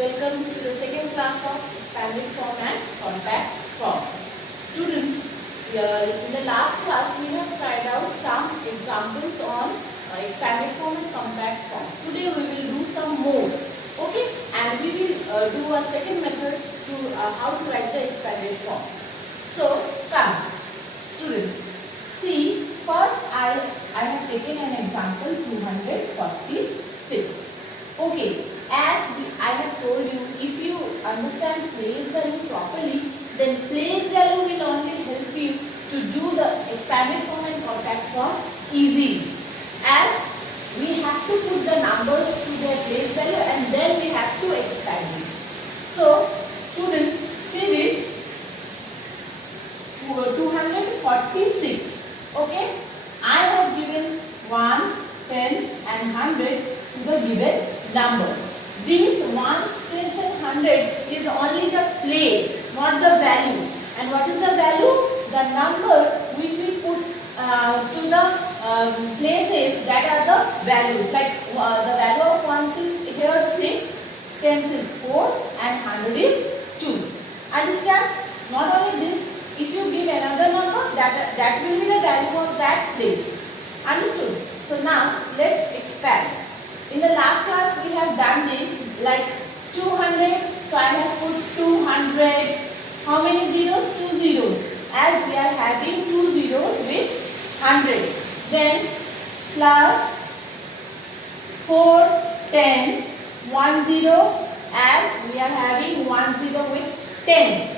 Welcome to the second class of expanded form and compact form. Students, in the last class we have tried out some examples on expanded form and compact form. Today we will do some more. Okay, and we will do a second method to how to write the expanded form. So come, students. See, first I have taken an example 246. Okay, as I have told you, if you understand place value properly, then place value will only help you to do the expanded form and compact form easily. As we have to put the numbers to their place value and then we have to expand it. So, students, see this 246. Okay, I have given ones, tens and hundred to the given number. These ones, tens and hundred is only the place, not the value. And what is the value? The number which we put to the places that are the values. Like the value of ones is here 6, tens is 4 and 100 is 2. Understand? Not only this, if you give another number, that will be the value of that place. Understood? So now let's expand. In the last class we have done this like 200. So I have put 200. How many zeros? 2 zeros. As we are having 2 zeros with 100. Then plus 4 tens, 1 zero, as we are having 1 zero with 10.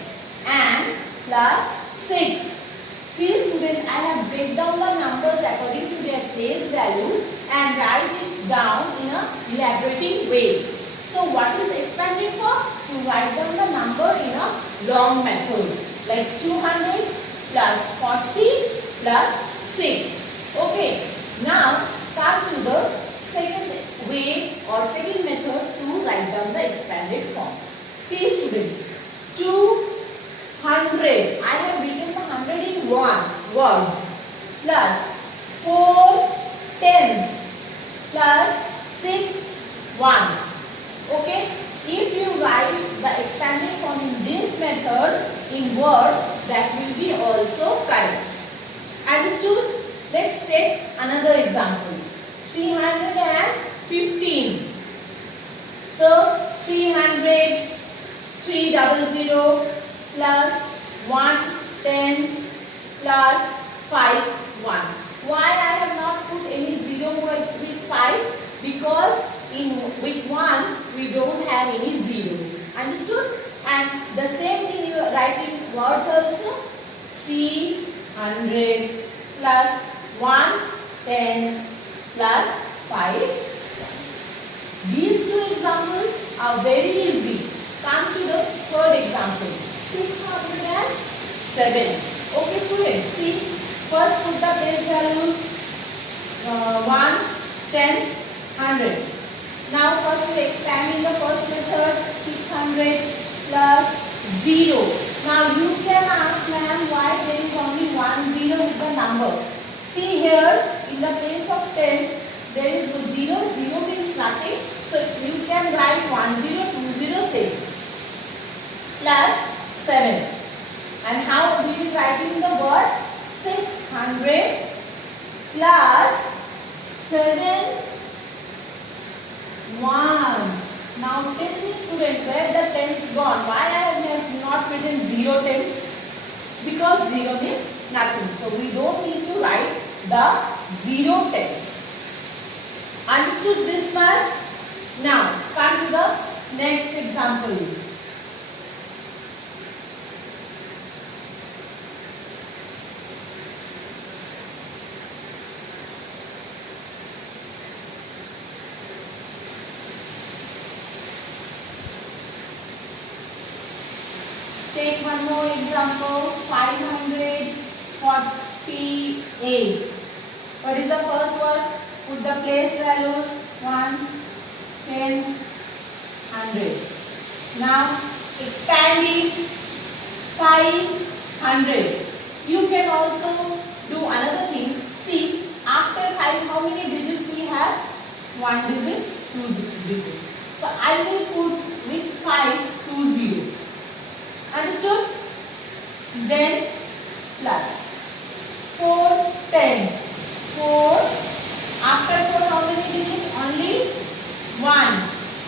And plus 6. See student, I have break down the numbers according to their place value and write it down in a elaborating way. So what is expanded form? To write down the number in a long method. Like 200 plus 40 plus 6. Okay. Now come to the second way or second method to write down the expanded form. See students, 200. I have written the 100 in words plus 4 tens plus 6 ones. Okay. If you write the expanded form in this method in words, that will be also correct. Understood? Let's take another example. 315. So 300, 300 plus 1 tens plus 5 ones. Why I have not put any zero with 5? Because with 1 we don't have any zeros. Understood? And the same thing you write in words also. 300 plus 1 tens plus 5 ones. These two examples are very easy. Come to the third example. 607. Okay students, see, first put the place values, ones, tens, 100. Now first we expand in the first method, 600 plus 0. Now you can ask, ma'am, why there is only 1 0 with the number. See here, in the place of tens, there is the 0. 0 means nothing. So you can write 1 0, 2 0, 6 plus 7. And how do you write in the words? 600 plus 7 1. Now tell me student, where the tens gone? Why I have not written 0 tens? Because 0 means nothing. So we don't need to write the 0 tens. Understood this much? Now come to the next example. Take one more example, 548. What is the first word? Put the place values, ones, tens, 100. Now expand it, 500. You can also do another thing. See, after 5, how many digits we have? 1 digit, 2 digit. So I will put with 520. Understood? Then plus 4 tens. 4. After 4 how many digits? Only 1.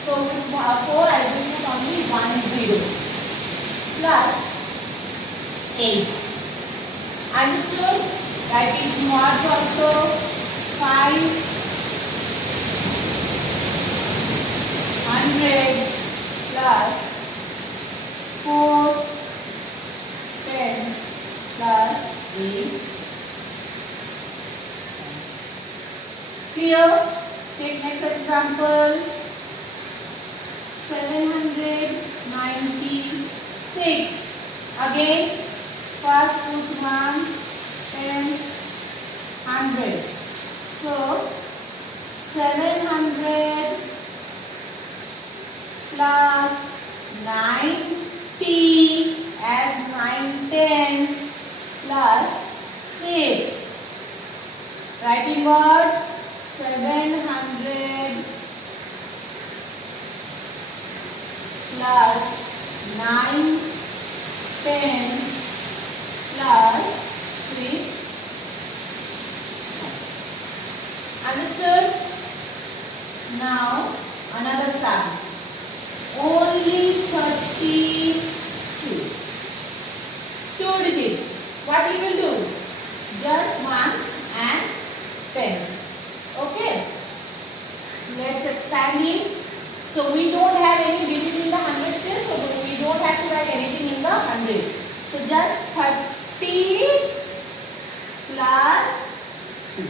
So with 4 I will put only 1 0. Plus 8. Understood? Writing mods also. 5 100 plus 4 10 plus 8. Clear? Take next example. 796. Again, first put ones, tens, 100. So 700 plus 90 as 9 tens plus 6. Writing words 700 plus 9 tens plus 6. Understood? Now another sum. Only 32. 2 digits. What you will do? Just ones and tens. Okay? Let's expand it. So we don't have any digit in the 100 place, so we don't have to write anything in the 100. So just 30 plus 2.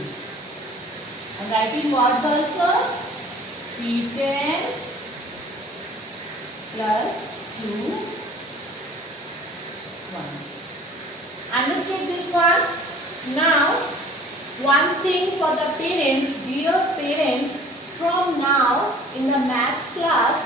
And writing words also. 3 tens plus 2 ones. Understood this one? Now, one thing for the parents, dear parents, from now in the maths class,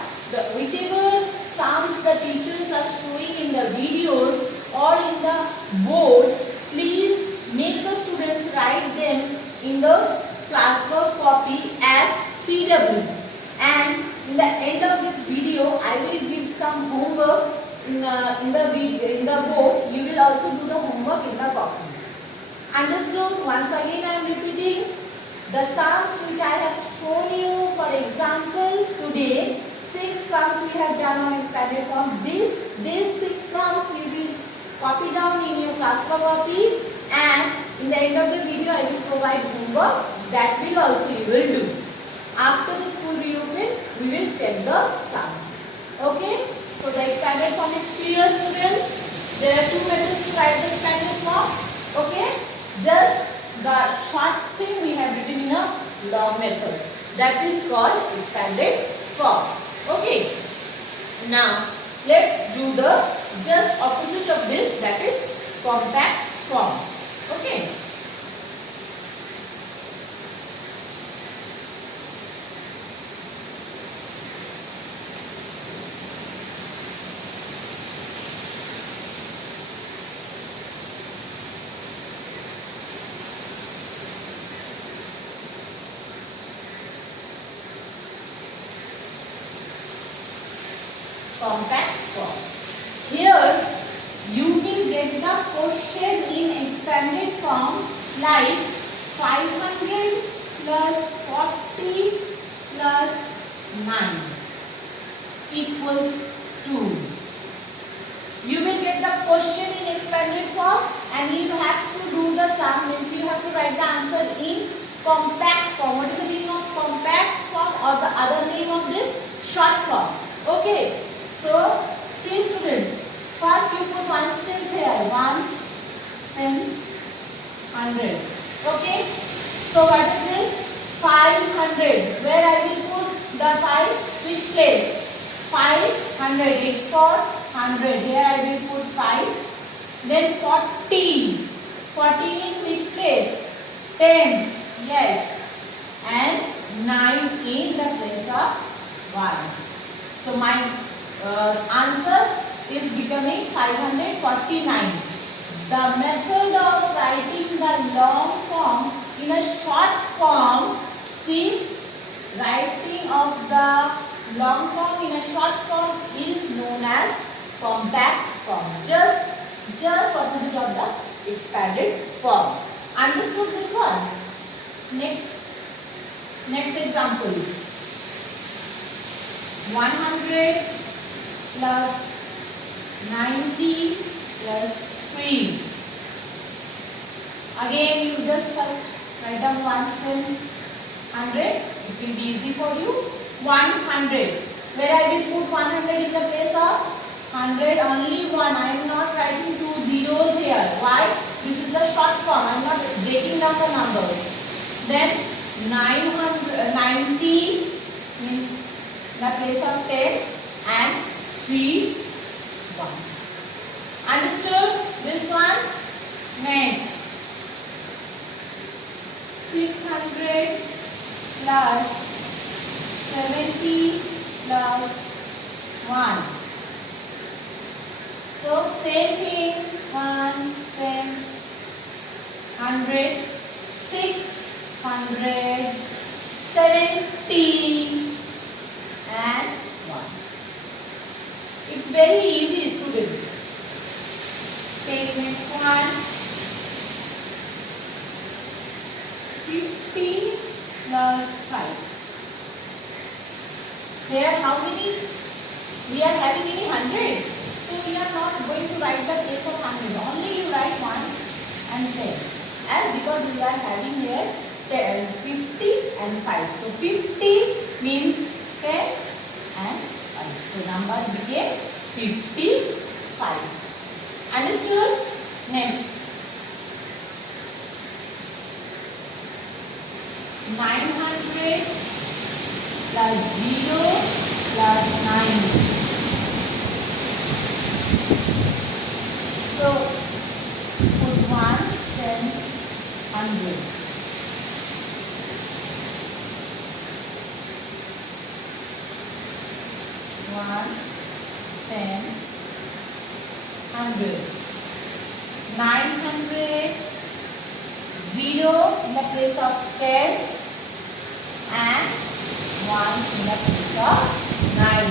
whichever sums the teachers are showing in the videos or in the board, please make the students write them in the classwork copy as CW. And in the end of this video, I will give some homework in the board. You will also do the homework in the copy. Understood? Once again I am repeating the sums which I have shown you. For example, today 6 sums we have done on expanded form. These 6 sums you will copy down in your classwork copy, and in the end of the video I will provide homework. That will also you will do. After the school reopen, we will check the sums. Okay? So the expanded form is clear, students. There are 2 methods to write the expanded form. Okay? Just the short thing we have written in a long method. That is called expanded form. Okay? Now, let's do the just opposite of this, that is compact form. Okay? Compact form. Here you will get the question in expanded form like 500 plus 40 plus 9 equals 2. You will get the question in expanded form, and you have to do the sum, means you have to write the answer in compact form. What is the meaning of compact form, or the other name of this? Short form. Okay. So, see students, first you put ones tens here, ones, tens, 100. Okay. So what is this? 500. Where I will put the 5? Which place? 500. H for 100. Here I will put 5. Then 40. 40 in which place? Tens. Yes. And 9 in the place of ones. So my answer is becoming 549. The method of writing the long form in a short form, see, writing of the long form in a short form is known as compact form. Just opposite of the expanded form. Understood this one? Next example. 100 plus 90 plus 3. Again, you just first write down ones, tens, 100. It will be easy for you. 100. Where I will put 100 in the place of 100? Only one. I am not writing two zeros here. Why? This is the short form. I am not breaking down the numbers. Then 90 means in the place of 10 and 3 ones. Understood this one? Next. 600 plus 70 plus 1. So same thing, ones, 10, 100, 600, 70 and 1. It's very easy, students. Take next one. 50 plus 5. Here how many? We are having any hundreds. So we are not going to write the place of 100. Only you write ones and tens. As because we are having here 10, 50 and 5. So 50 means tens and 5. So number became 55. Understood? Next. 900 plus 0 plus 9. So put ones, tens, 100. One, tens, 100. 900, 0 in the place of tens and 1 in the place of 9.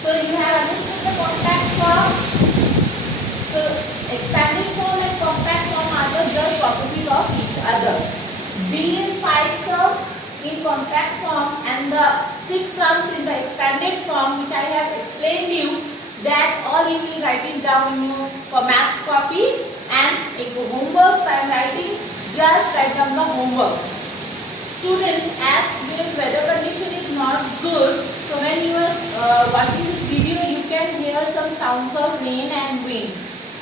So you have understood the compact form. So expanded form and compact form are the just opposite of each other. These 5 sums in compact form and the 6 sums in the expanded form, which I have explained you, that all you will write it down in your maths copy, and in the homeworks I am writing, just write down the homework. Students, as today's weather condition is not good, so when you are watching this video, you can hear some sounds of rain and wind.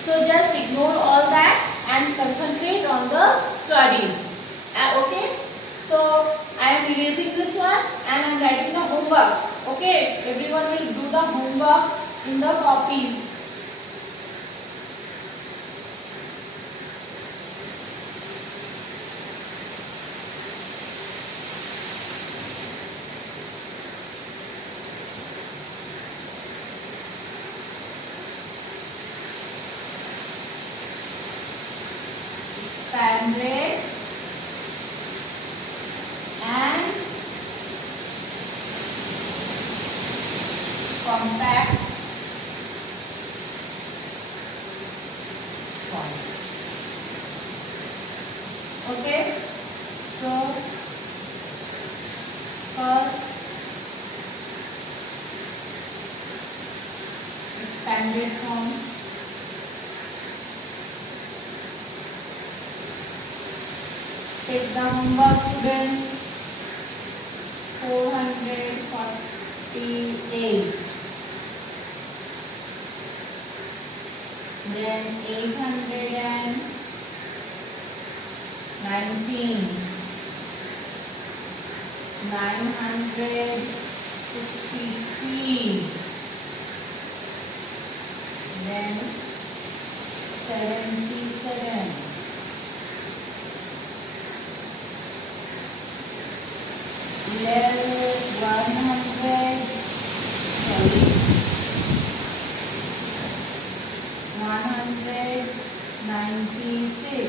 So just ignore all that and concentrate on the studies. Okay? So I am erasing this one and I am writing the homework. Okay? Everyone will do the homework in the copies. Expanded and compact form. Okay, so first expanded form. Take the homework, students. 448. Then 819. 963. Then 77. 196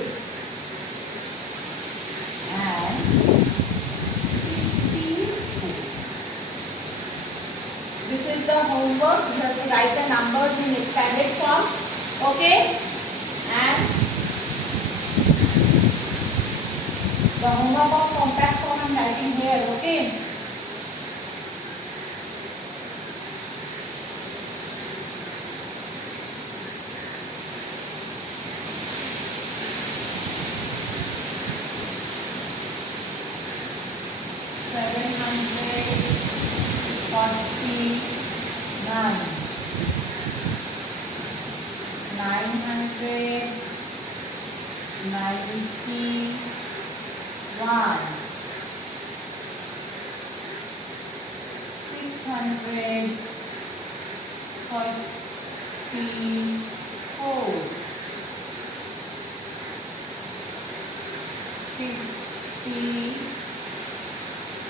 and 64. is the homework. You have to write the numbers in expanded form. Okay? And the homework of compact form I am writing here. Okay?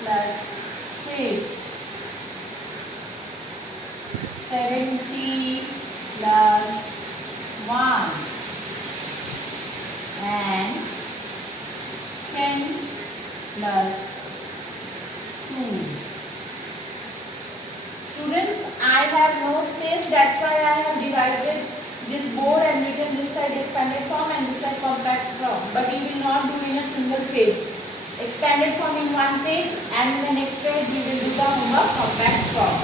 Plus 6, 70 plus 1 and 10 plus 2. Students, I have no space, that's why I have divided this board and written this side expanded form and this side compact form. But you will not do in a single page. Expanded form in one page and in the next page we will do the homework compact form.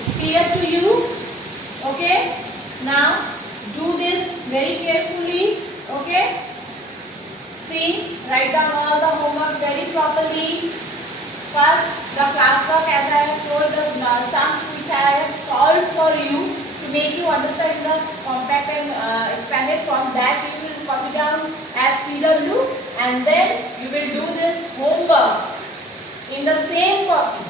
It's clear to you? Okay? Now do this very carefully. Okay? See, write down all the homework very properly. First, the classwork, as I have told, the sums which I have solved for you to make you understand the compact and expanded form, that you will copy down as CW, and then you will do this homework in the same copy.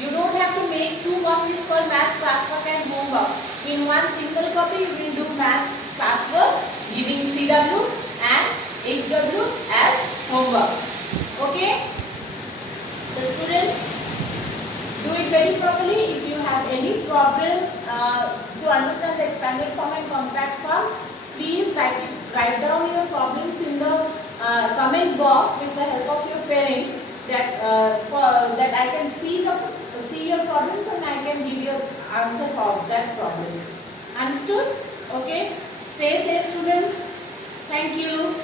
You don't have to make two copies for maths classwork and homework. In one single copy, you will do maths classwork, giving CW and HW as homework. Okay? The students, do it very properly. If you have any problem to understand the expanded form and compact form, please write down your problems in the comment box with the help of your parents, that I can see your problems and I can give you answer for that problems. Understood? Okay. Stay safe, students. Thank you.